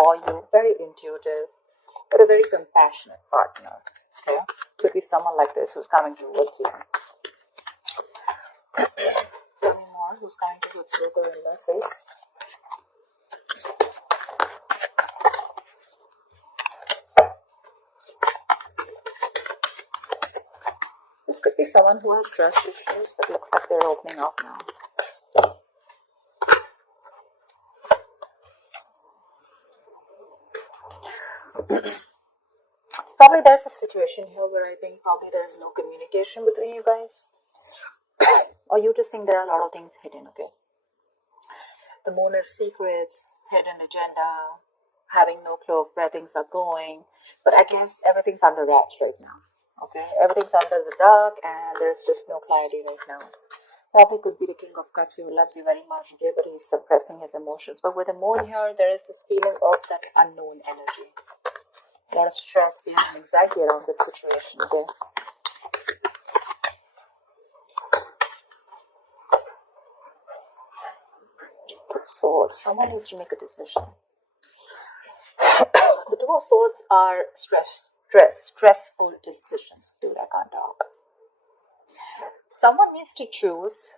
for you, very intuitive, but a very compassionate partner. Okay, could be someone like this who's coming towards you. Tell me more. Who's coming towards you? Go in their face. This could be someone who has trust issues, but looks like they're opening up now. Probably there's a situation here where I think probably there's no communication between you guys. Or you just think there are a lot of things hidden, okay? The moon is secrets, hidden agenda, having no clue of where things are going. But I guess everything's under wraps right now, okay? Everything's under the dark and there's just no clarity right now. Probably could be the King of Cups who loves you very much, okay? But he's suppressing his emotions. But with the moon here, there is this feeling of that unknown energy. A lot of stress, fear, and anxiety around this situation, okay? Swords. Someone needs to make a decision. The Two of Swords are stressful decisions. Dude, I can't talk. Someone needs to choose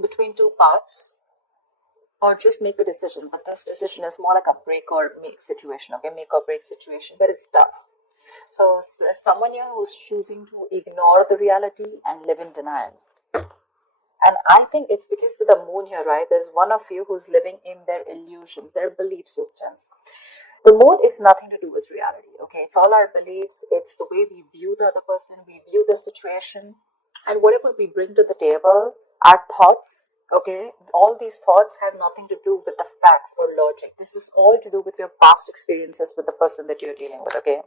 between two paths or just make a decision. But this decision is more like a break or make situation, okay? Make or break situation, but it's tough. So there's someone here who's choosing to ignore the reality and live in denial. And I think it's because with the moon here, right, there's one of you who's living in their illusions, their belief systems. The moon is nothing to do with reality, okay? It's all our beliefs. It's the way we view the other person, we view the situation. And whatever we bring to the table, our thoughts, okay, all these thoughts have nothing to do with the facts or logic. This is all to do with your past experiences with the person that you're dealing with, okay?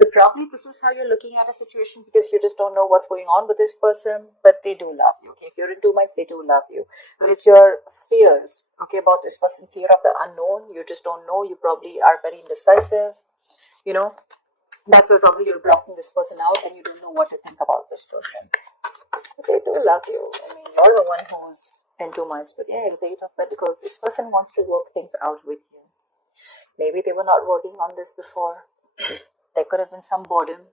So probably this is how you're looking at a situation because you just don't know what's going on with this person, but they do love you, okay? If you're in 2 months, they do love you. But it's your fears, okay, about this person, fear of the unknown. You just don't know. You probably are very indecisive, you know. That's why probably you're blocking this person out and you don't know what to think about this person. They do love you. I mean, you're the one who's in 2 months, but yeah, the Eight of Pentacles, this person wants to work things out with you. Maybe they were not working on this before. There could have been some boredom.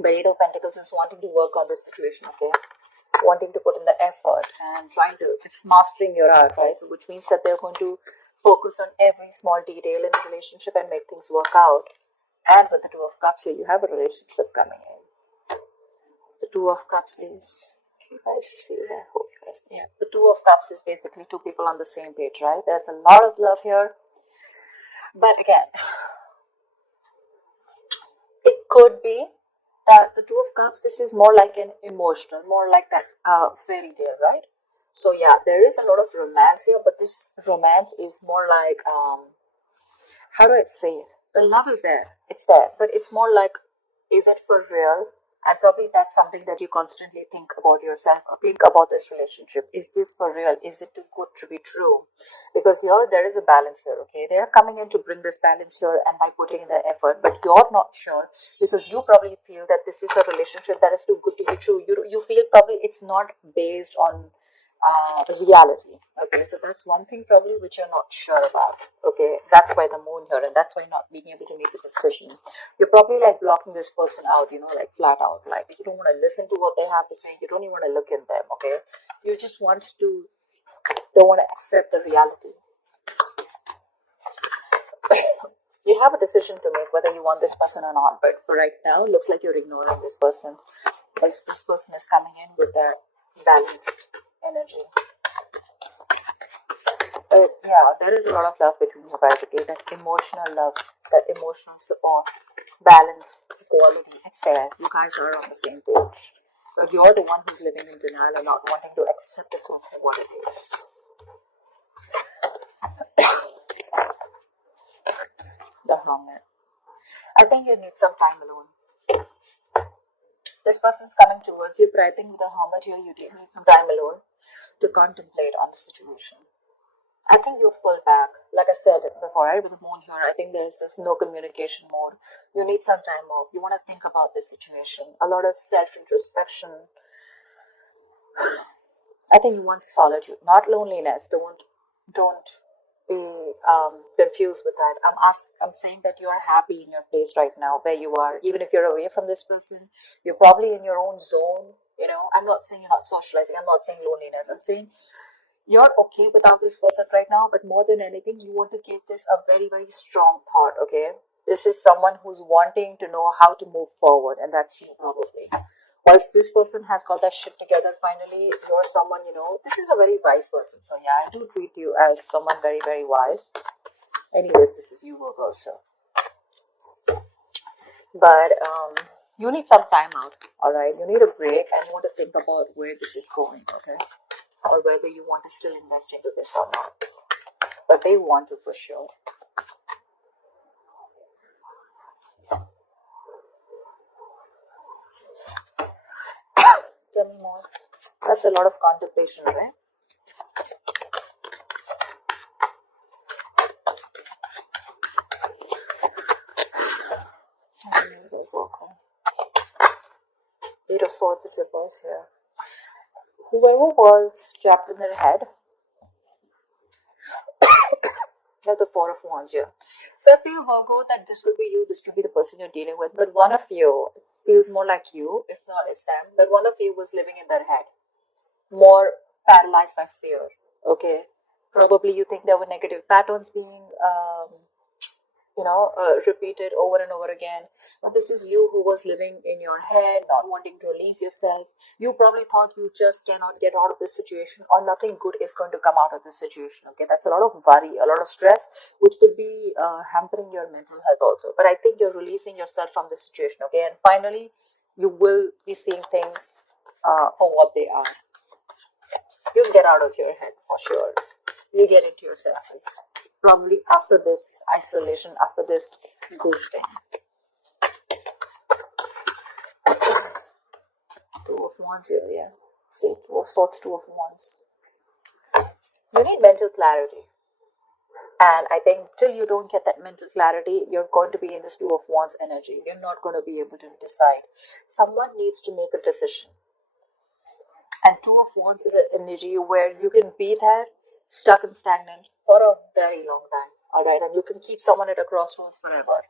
But Eight of Pentacles is wanting to work on this situation, okay? Wanting to put in the effort and trying to, it's mastering your art, right? So which means that they're going to focus on every small detail in the relationship and make things work out. And with the Two of Cups here, you have a relationship coming in. The Two of Cups is, you guys see, I hope you guys, yeah. The Two of Cups is basically two people on the same page, right? There's a lot of love here. But again, it could be that the Two of Cups, this is more like an emotional, more like that fairy tale, right? So yeah, there is a lot of romance here, but this romance is more like, how do I say it? The love is there, it's there, but it's more like, is it for real? And probably that's something that you constantly think about yourself or think about this relationship. Is this for real? Is it too good to be true? Because here, there is a balance here, okay? They're coming in to bring this balance here and by putting in the effort, but you're not sure because you probably feel that this is a relationship that is too good to be true. You feel probably it's not based on reality, okay? So that's one thing probably which you're not sure about, okay? That's why the moon here, and that's why not being able to make a decision. You're probably like blocking this person out, you know, like flat out, like you don't want to listen to what they have to say, you don't even want to look at them, okay? You just don't want to accept the reality. You have a decision to make whether you want this person or not, but for right now, it looks like you're ignoring this person. Because this person is coming in with that balanced energy. But yeah, there is a lot of love between you guys, okay? That emotional love, that emotional support, balance, equality, it's there. You guys are on the same page. But you're the one who's living in denial and not wanting to accept it for what it is. The Hermit. I think you need some time alone. This person's coming towards you, but I think with the Hermit here, you do need some time alone to contemplate on the situation. I think you've pulled back. Like I said before, right, with the moon here, I think there's this no communication mode. You need some time off. You want to think about the situation. A lot of self-introspection. I think you want solitude, not loneliness. Don't Don't be confused with that. I'm saying that you are happy in your place right now, where you are. Even if you're away from this person, you're probably in your own zone. I'm not saying you're not socializing. I'm not saying loneliness. I'm saying you're okay without this person right now, but more than anything, you want to give this a very, very strong thought, okay? This is someone who's wanting to know how to move forward, and that's you probably. Once this person has got that shit together, finally, you're someone, this is a very wise person. So, yeah, I do treat you as someone very, very wise. Anyways, this is you, Virgo, so. But you need some time out, all right? You need a break, and you want to think about where this is going, okay? Or whether you want to still invest into this or not. But they want to for sure. Tell me more. That's a lot of contemplation, right? Eight of Swords of reverse here. Whoever was trapped in their head, you have the Four of Wands here. So I feel, Virgo, that this could be you, this could be the person you're dealing with, but one of you feels more like you, if not it's them, but one of you was living in their head, more paralyzed by fear, okay? Probably you think there were negative patterns being, repeated over and over again. But this is you who was living in your head, not wanting to release yourself. You probably thought you just cannot get out of this situation, or nothing good is going to come out of this situation. Okay, that's a lot of worry, a lot of stress, which could be hampering your mental health also. But I think you're releasing yourself from this situation. Okay, and finally, you will be seeing things for what they are. You'll get out of your head for sure. You get into your senses. Probably after this isolation, after this ghosting. Two of Wands here, yeah. See, Two of Swords, Two of Wands. You need mental clarity. And I think till you don't get that mental clarity, you're going to be in this Two of Wands energy. You're not going to be able to decide. Someone needs to make a decision. And Two of Wands is an energy where you can be there, stuck and stagnant for a very long time. Alright, and you can keep someone at a crossroads forever.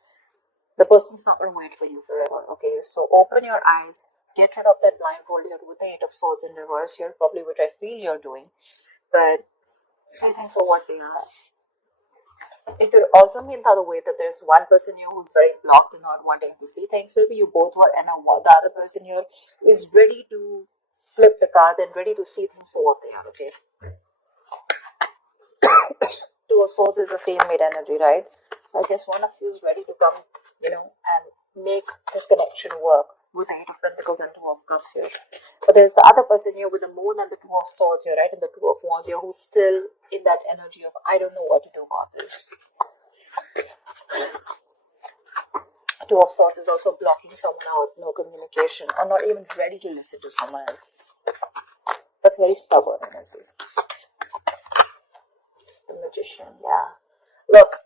The person's not going to wait for you forever. Okay, so open your eyes, get rid of that blindfold here with the Eight of Swords in reverse here, probably which I feel you're doing. But see things for what they are. It could also mean the other way, that there's one person here who's very blocked and not wanting to see things. Maybe you both were, and the other person here is ready to flip the cards and ready to see things for what they are. Okay. Two of Swords is the same mate energy, right? So I guess one of you is ready to come, and make this connection work with the Eight of Pentacles and Two of Cups here. But there's the other person here with the Moon and the Two of Swords here, right? And the Two of Wands here, who's still in that energy of, I don't know what to do about this. Two of Swords is also blocking someone out, no communication, or not even ready to listen to someone else. That's very stubborn energy. The Magician, yeah. Look,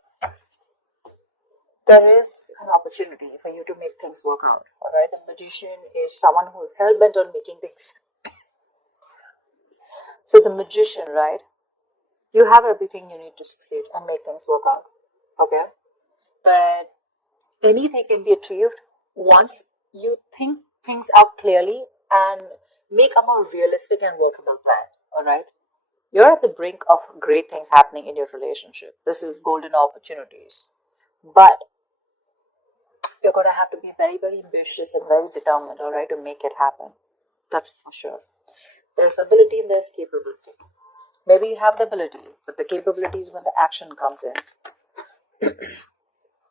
there is an opportunity for you to make things work out. Alright, the Magician is someone who is hell-bent on making things. So the Magician, right? You have everything you need to succeed and make things work out. Okay? But anything can be achieved once you think things out clearly and make a more realistic and workable plan. Alright? You're at the brink of great things happening in your relationship. This is golden opportunities. But you're going to have to be very, very ambitious and very determined, alright, to make it happen. That's for sure. There's ability and there's capability. Maybe you have the ability, but the capability is when the action comes in.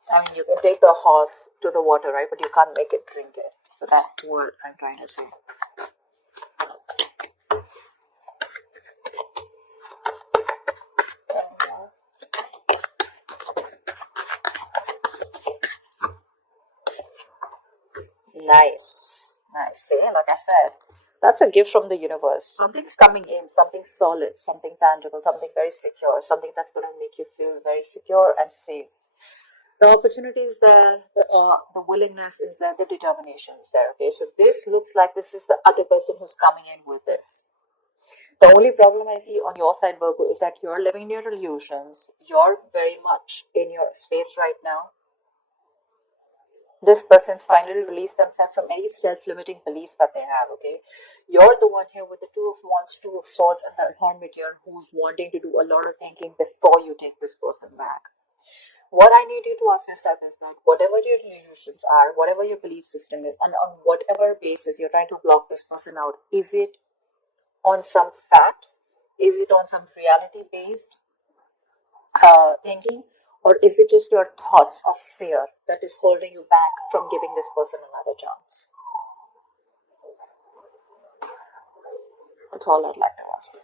I mean, you can take the horse to the water, right, but you can't make it drink it. So that's what I'm trying to say. Nice. See, like I said, that's a gift from the universe. Something's coming in, something solid, something tangible, something very secure, something that's going to make you feel very secure and safe. The opportunity is there, the willingness is there, the determination is there. Okay, so this looks like this is the other person who's coming in with this. The only problem I see on your side, Virgo, is that you're living in your illusions. You're very much in your space right now. This person's finally released themselves from any self-limiting beliefs that they have, okay? You're the one here with the Two of Wands, Two of Swords, and the Hermit here who's wanting to do a lot of thinking before you take this person back. What I need you to ask yourself is that whatever your illusions are, whatever your belief system is, and on whatever basis you're trying to block this person out, is it on some fact? Is it on some reality-based thinking? Or is it just your thoughts of fear that is holding you back from giving this person another chance? That's all I'd like to ask you.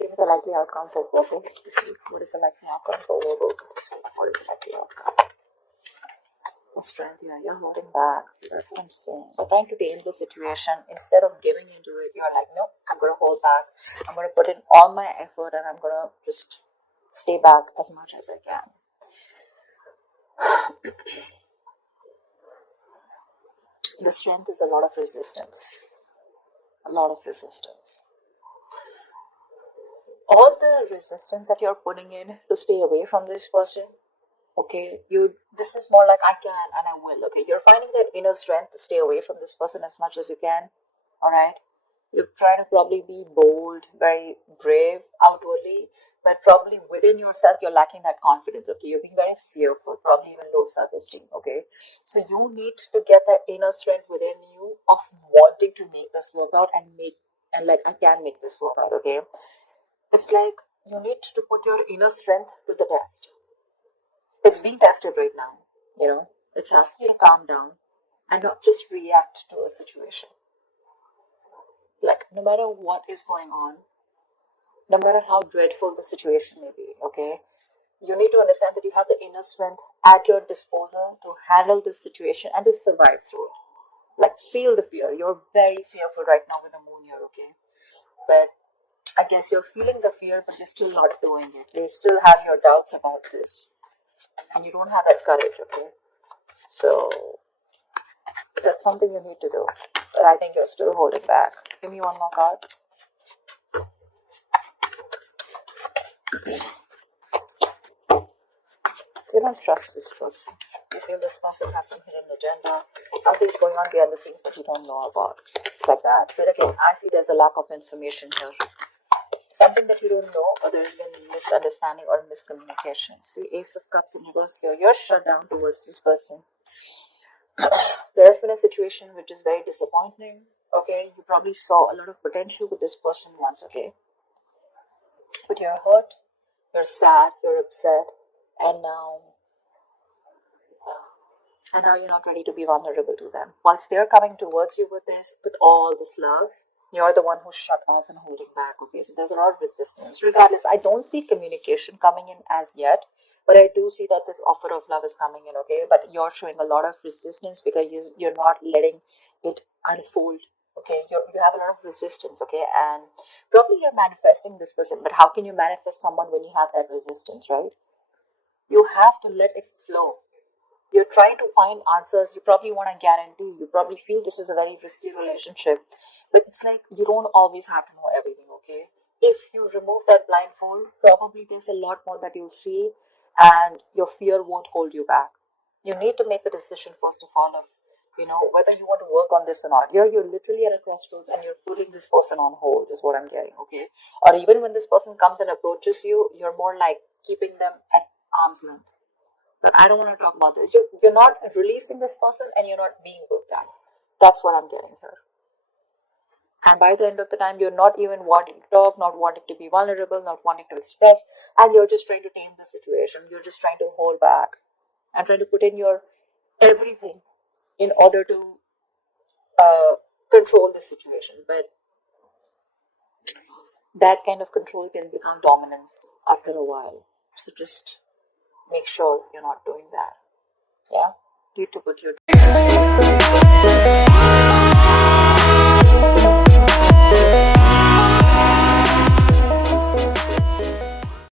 Give me the likely outcome for Virgo this week. What is the likely outcome for Virgo this week? What is the likely outcome? The strength here, you're holding back. So that's what I'm saying. You're trying to tame the situation. Instead of giving into it, you're like, no, I'm going to hold back. I'm going to put in all my effort and I'm going to just stay back as much as I can. The strength is a lot of resistance. A lot of resistance. All the resistance that you're putting in to stay away from this person, okay, this is more like I can and I will, okay? You're finding that inner strength to stay away from this person as much as you can, alright? You're trying to probably be bold, very brave outwardly, but probably within yourself you're lacking that confidence, okay? You're being very fearful, probably even low self-esteem, okay? So you need to get that inner strength within you of wanting to make this work out and like I can make this work out, okay? It's like you need to put your inner strength to the test. It's being tested right now, you know. It's asking you to calm down and not just react to a situation. Like, no matter what is going on, no matter how dreadful the situation may be, okay, you need to understand that you have the inner strength at your disposal to handle this situation and to survive through it. Like, feel the fear. You're very fearful right now with the moon here, okay? But I guess you're feeling the fear, but you're still not doing it. You still have your doubts about this. And you don't have that courage, okay? So, that's something you need to do. But I think you're still holding back. Give me one more card. You don't trust this person. You feel this person has some hidden agenda. Something's going on behind the scenes that you don't know about. It's like that. But again, I feel there's a lack of information here. Something that you don't know, or there's been misunderstanding or miscommunication. See, Ace of Cups in reverse here. You're shut down towards this person. There has been a situation which is very disappointing. Okay, you probably saw a lot of potential with this person once, okay? But you're hurt, you're sad, you're upset, and now you're not ready to be vulnerable to them. Once they're coming towards you with all this love, you're the one who's shut off and holding back, okay? So there's a lot of resistance. Regardless, I don't see communication coming in as yet, but I do see that this offer of love is coming in, okay? But you're showing a lot of resistance because you're not letting it unfold, okay? You have a lot of resistance, okay? And probably you're manifesting this person, but how can you manifest someone when you have that resistance, right? You have to let it flow. You're trying to find answers. You probably want a guarantee. You probably feel this is a very risky relationship. But it's like you don't always have to know everything, okay? If you remove that blindfold, probably there's a lot more that you'll see and your fear won't hold you back. You need to make a decision first of all of, whether you want to work on this or not. You're literally at a crossroads and you're putting this person on hold is what I'm getting, okay? Or even when this person comes and approaches you, you're more like keeping them at arm's length. But I don't want to talk about this. You're not releasing this person and you're not being looked at. That's what I'm getting here. And by the end of the time, you're not even wanting to talk, not wanting to be vulnerable, not wanting to express, and you're just trying to tame the situation. You're just trying to hold back and trying to put in your everything in order to control the situation. But that kind of control can become dominance after a while. So just make sure you're not doing that. Yeah? You need to put your